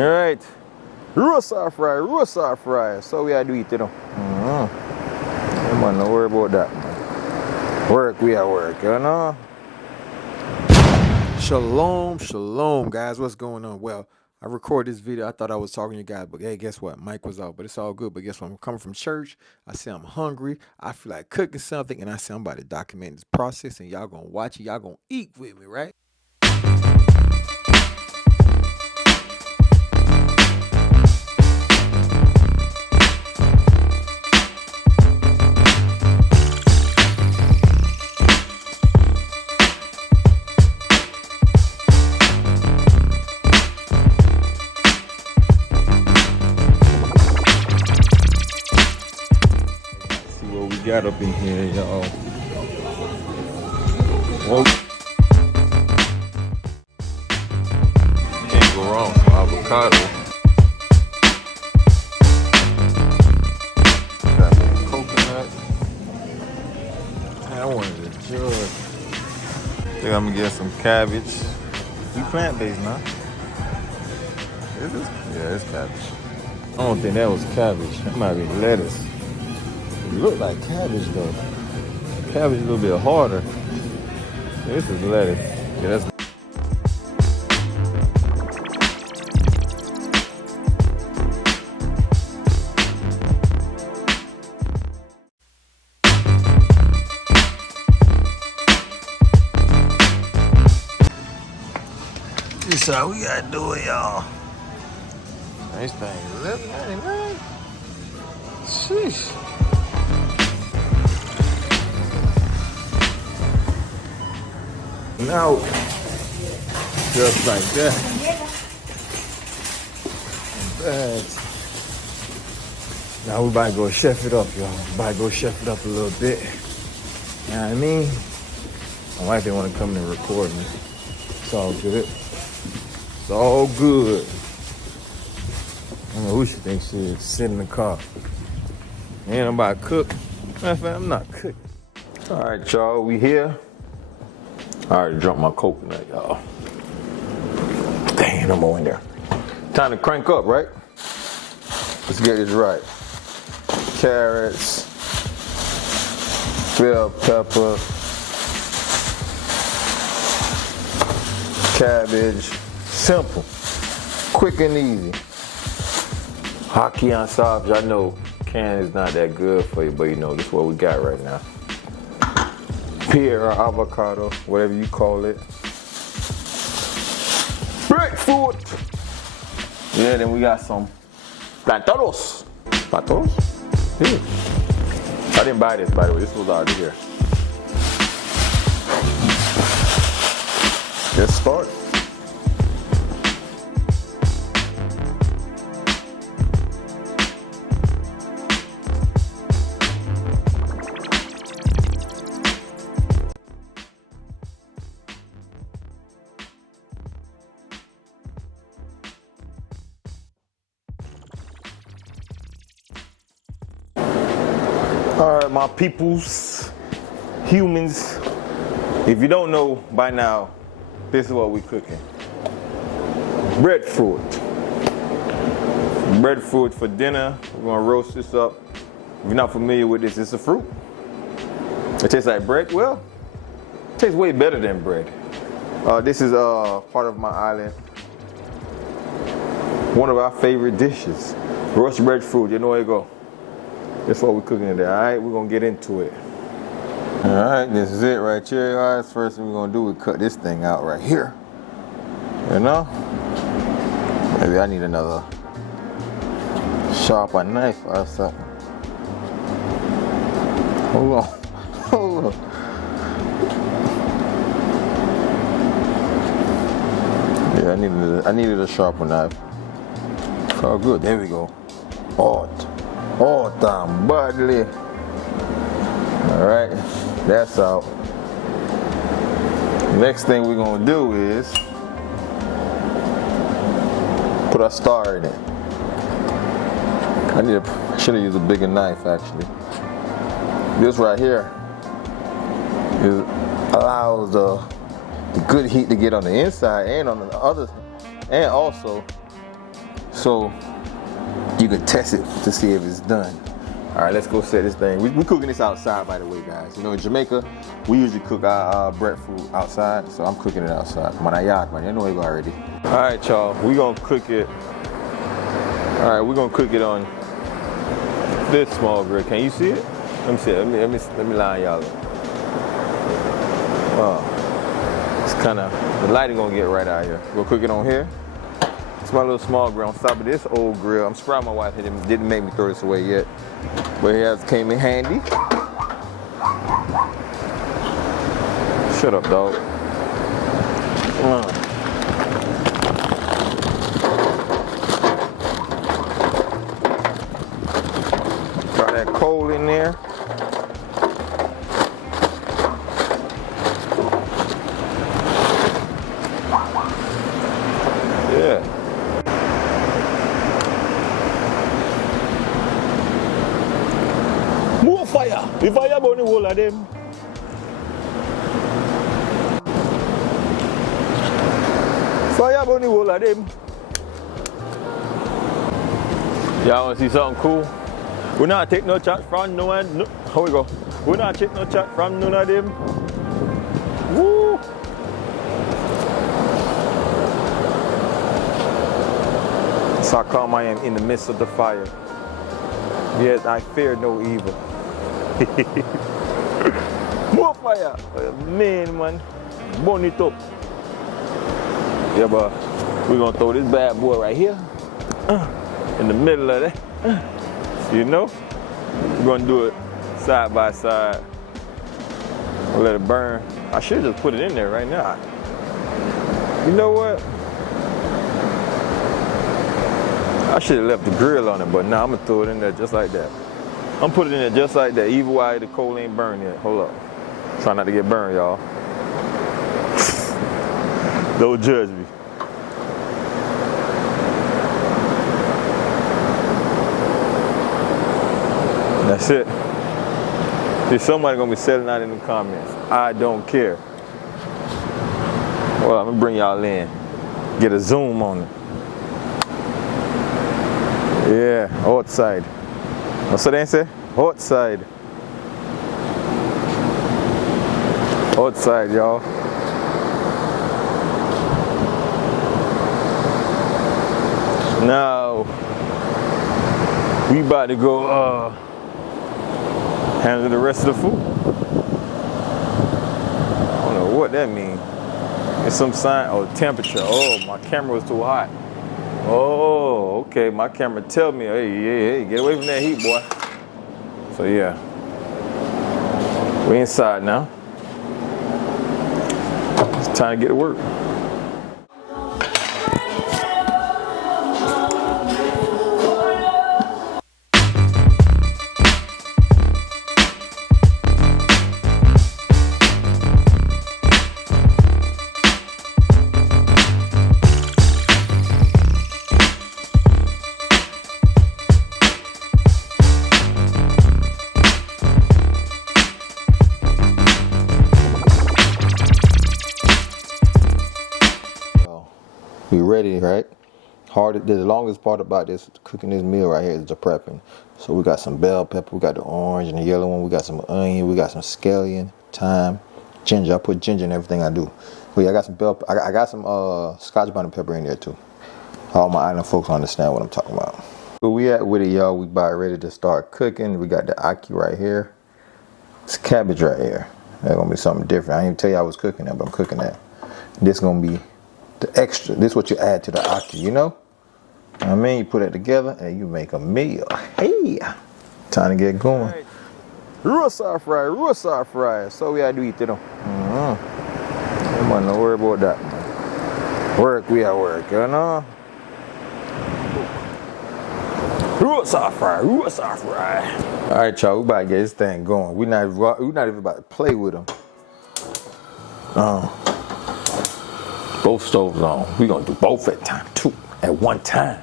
Alright, roast fry. So we are do it, you know. Man, don't worry about that, man. Work, we are work, you know. Shalom, guys. What's going on? Well, I recorded this video. I thought I was talking to you guys, but hey, guess what? Mic was off, but it's all good. But guess what? I'm coming from church. I say I'm hungry. I feel like cooking something, and I say I'm about to document this process, and y'all gonna watch it. Y'all gonna eat with me, right? What we got up in here, y'all. Well, can't go wrong with avocado. Got some coconut. I wanted to judge. I think I'm gonna get some cabbage. We plant-based now. Is this? Yeah, it's cabbage. I don't think that was cabbage. That might be lettuce. It looked like cabbage though. Cabbage is a little bit harder. This is lettuce. Yeah, that's. This how we gotta do it, y'all. This thing is living, man. Sheesh. Now, just like that. Bags. Now we about to go chef it up, y'all. About to go chef it up a little bit. You know what I mean? My wife didn't want to come in and record me. It's all good. It's all good. I don't know who she thinks she is. Sit in the car. And I'm about to cook. Matter of fact, I'm not cooking. All right, y'all. We here. I already drunk my coconut, y'all. Dang, no more in there. Time to crank up, right? Let's get this right. Carrots, bell pepper, cabbage. Simple, quick and easy. Ackee on sausage. I know canned is not that good for you, but you know, this is what we got right now. Pear or avocado, whatever you call it. Breadfruit. Yeah, then we got some plantanos. Plantanos? Yeah. I didn't buy this, by the way. This was already here. Let's start. All right, my peoples, humans, if you don't know by now, this is what we're cooking. Breadfruit. Breadfruit for dinner. We're gonna roast this up. If you're not familiar with this, it's a fruit. It tastes like bread. Well, it tastes way better than bread. This is part of my island. One of our favorite dishes. Roast breadfruit, you know where you go. That's what we're cooking today, all right? We're going to get into it. All right, this is it right here, guys. First thing we're going to do is cut this thing out right here. You know? Maybe I need another sharper knife or something. Hold on. Hold on. Yeah, I needed a sharper knife. Oh, good. There we go. Oh, damn, badly. All right, that's out. Next thing we're gonna do is put a star in it. I should have used a bigger knife actually. This right here allows the good heat to get on the inside and on the other, and also so you can test it to see if it's done. All right, let's go set this thing. We cooking this outside, by the way, guys. You know, in Jamaica, we usually cook our breadfruit outside, so I'm cooking it outside. Come on, I yard, man. You know it already. All right, y'all. We gonna cook it. All right, we're gonna cook it on this small grill. Can you see it? Let me see it. Let me line y'all up. Wow. It's kind of, the lighting gonna get right out here. We'll cook it on here. It's my little small grill on top of this old grill. I'm surprised my wife didn't make me throw this away yet. But it has came in handy. Shut up, dog. Got that coal in there. Yeah. More fire! The fire burn the whole of them. Fire burn the whole of them. Y'all wanna see something cool? We're not taking no chat from no one. No, how we go? We're not taking no chat from none of them. Woo! So I calm I am in the midst of the fire. Yet I fear no evil. More fire! Man. Burn it up. Yeah, but we're gonna throw this bad boy right here. In the middle of that. You know? We're gonna do it side by side. We'll let it burn. I should just put it in there right now. You know what? I should have left the grill on it, but now I'm gonna throw it in there just like that. I'm putting it in there just like that, even while the coal ain't burned yet. Hold up. Try not to get burned, y'all. Don't judge me. That's it. There's somebody gonna be selling out in the comments. I don't care. Well, I'm gonna bring y'all in. Get a zoom on it. Yeah, outside. What's that say? Outside. Outside, y'all. Now, we about to go handle the rest of the food. I don't know what that means. It's some sign, oh, temperature. Oh, my camera was too hot. Oh, okay, my camera tell me, hey, get away from that heat, boy. So yeah, we inside now. It's time to get to work. We ready, right? The longest part about this cooking this meal right here is the prepping. So we got some bell pepper, we got the orange and the yellow one, we got some onion, we got some scallion, thyme, ginger. I put ginger in everything I do. But yeah, I got some bell. I got some Scotch bonnet pepper in there too. All my island folks understand what I'm talking about. Where we at with it, y'all? We about ready to start cooking. We got the Ackee right here. It's cabbage right here. That's gonna be something different. I didn't tell you I was cooking that, but I'm cooking that. This gonna be the extra. This is what you add to the Ackee, you know? I mean, you put it together and you make a meal. Hey, time to get going. Real soft fry. So we had to eat it. Don't worry about that. Work, we at work, you know? Real soft fry. All right, y'all, we about to get this thing going. We're not even about to play with them. Both stoves on. We're gonna do both at one time.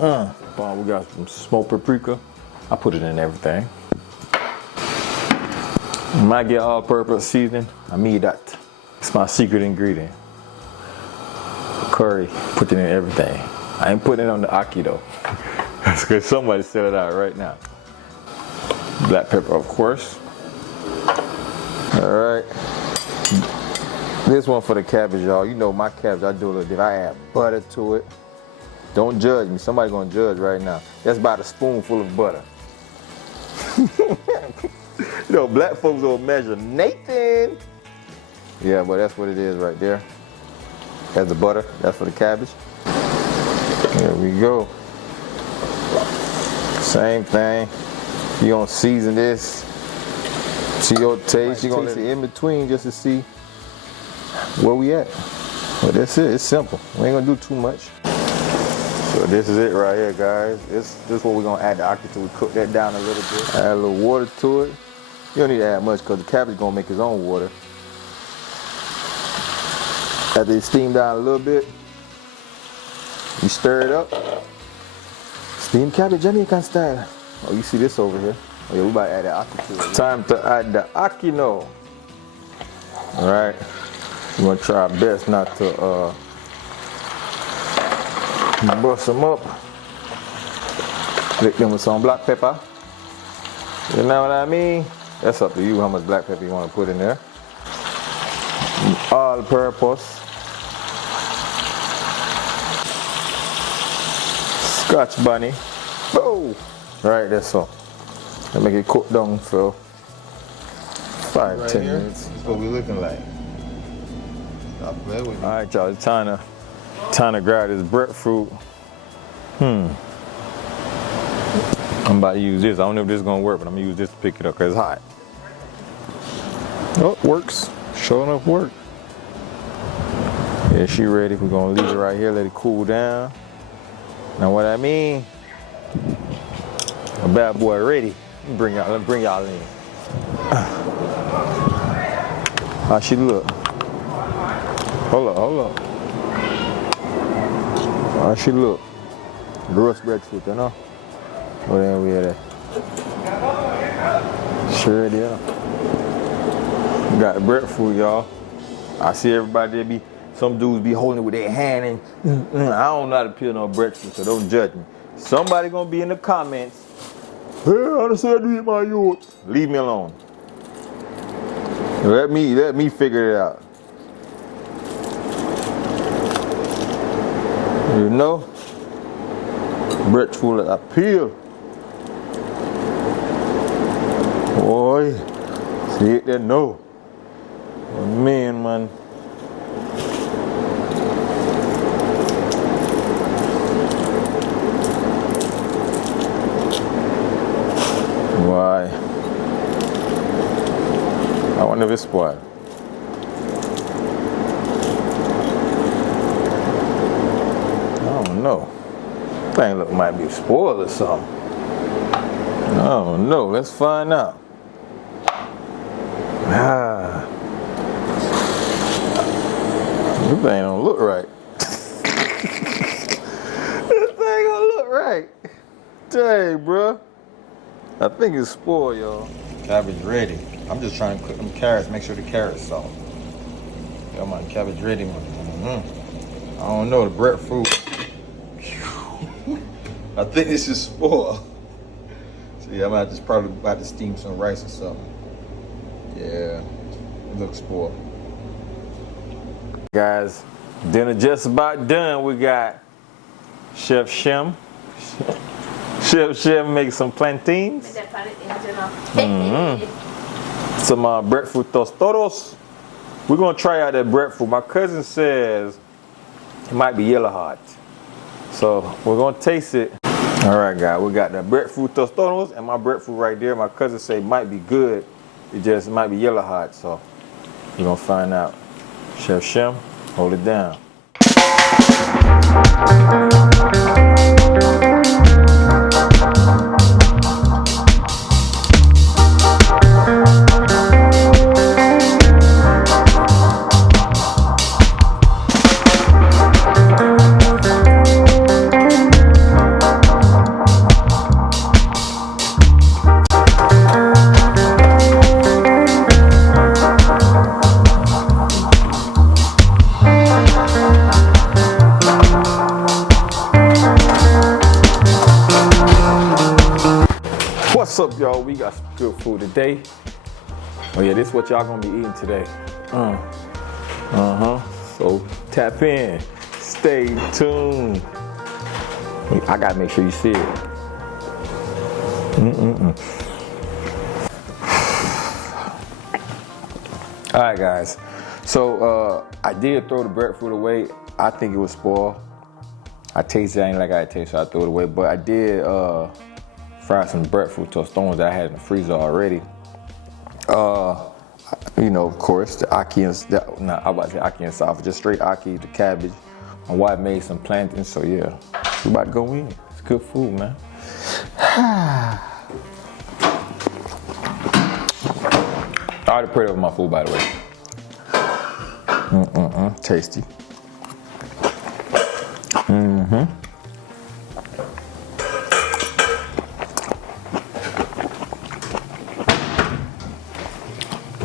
We got some smoked paprika. I put it in everything. Might get all-purpose seasoning. I mean that. It's my secret ingredient. Curry, put it in everything. I ain't putting it on the Ackee though. That's because somebody set it out right now. Black pepper, of course. All right. This one for the cabbage, y'all. You know my cabbage, I do a little bit. I add butter to it. Don't judge me. Somebody gonna judge right now. That's about a spoonful of butter. You know, black folks don't measure Nathan. Yeah, but that's what it is right there. That's the butter. That's for the cabbage. There we go. Same thing. You gonna season this to your taste. You gonna taste it in between just to see where we at. But that's it. It's simple. We ain't gonna do too much. So this is it right here, guys. This is what we're gonna add the Ackee to. We cook that down a little bit. Add a little water to it. You don't need to add much because the cabbage gonna make its own water. After it steam down a little bit, you stir it up. Steam cabbage Jamaican style. Oh, you see this over here? Oh yeah, we about to add the Ackee to it. Time to add the Ackee now. All right. We're gonna try our best not to bust them up. Lick them with some black pepper. You know what I mean? That's up to you how much black pepper you want to put in there. All purpose. Scotch bunny. Oh! Right, that's all. Let me make it cook down for 5-10 minutes. That's what we're looking like. Stop playing with me. Alright, y'all, it's time to grab this breadfruit. I'm about to use this. I don't know if this is gonna work, but I'm gonna use this to pick it up because it's hot. Oh, it works. Sure enough work. Yeah, she ready. We're gonna leave it right here, let it cool down. Now what I mean, a bad boy ready. Let me bring y'all in. How she look? Hold up. How she look? Roast breadfruit, you know? What then we at? Sure, yeah. We got the breadfruit, y'all. I see everybody some dudes be holding it with their hand and I don't know how to peel no breadfruit, so don't judge me. Somebody gonna be in the comments. Hey, I just said to eat my youth. Leave me alone. Let me figure it out. You know, breadfruit that I peel. Boy, see it there? No. Oh, man. Why? I wonder if it's spoiled. I don't know. Thing look might be spoiled or something. I don't know. Let's find out. This thing don't look right. This thing don't look right. Dang, bro. I think it's spoiled, y'all. Cabbage ready. I'm just trying to cook them carrots, make sure the carrots soft. Got my cabbage ready, man. I don't know, the breadfruit. I think this is spoiled. So yeah, I'm just probably about to steam some rice or something. Yeah, it looks spoiled. Guys, dinner just about done. We got Chef Shem. Chef Shem make some plantains. Some breadfruit tostados. We're gonna try out that breadfruit. My cousin says it might be yellow hot. So we're gonna taste it. All right, guys, we got the breadfruit tostados and my breadfruit right there. My cousin say it might be good. It might be yellow hot. So we're gonna find out. Chef Shem, hold it down. What's up, y'all? We got some good food today. Oh yeah, this is what y'all gonna be eating today. So tap in, stay tuned. I gotta make sure you see it. All right, guys. So I did throw the breadfruit away. I think it was spoiled. I tasted it, I ain't like I tasted, so I threw it away. But I did fry some breadfruit tostones that I had in the freezer already. You know, of course, the Ackee and I was about to say Ackee and sausage, just straight Ackee, the cabbage. My wife made some plantains, so yeah, we about to go in. It's good food, man. I already prayed over my food, by the way. Tasty.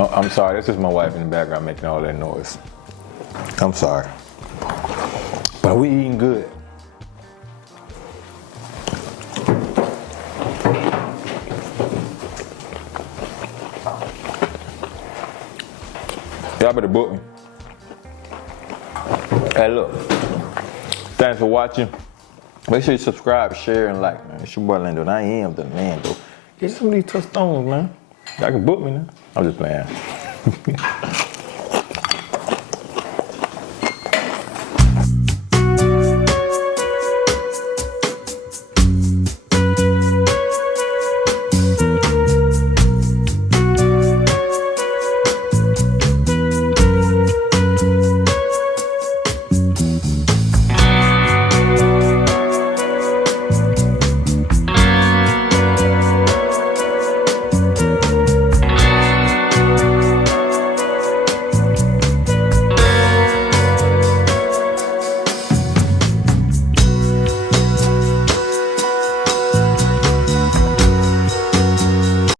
Oh, I'm sorry, this is my wife in the background making all that noise. I'm sorry. But we eating good. Y'all better book me. Hey, look. Thanks for watching. Make sure you subscribe, share, and like, man. It's your boy Lando, and I am the man, though. Get some of these tostones, man. Y'all can book me now. I'm just playing.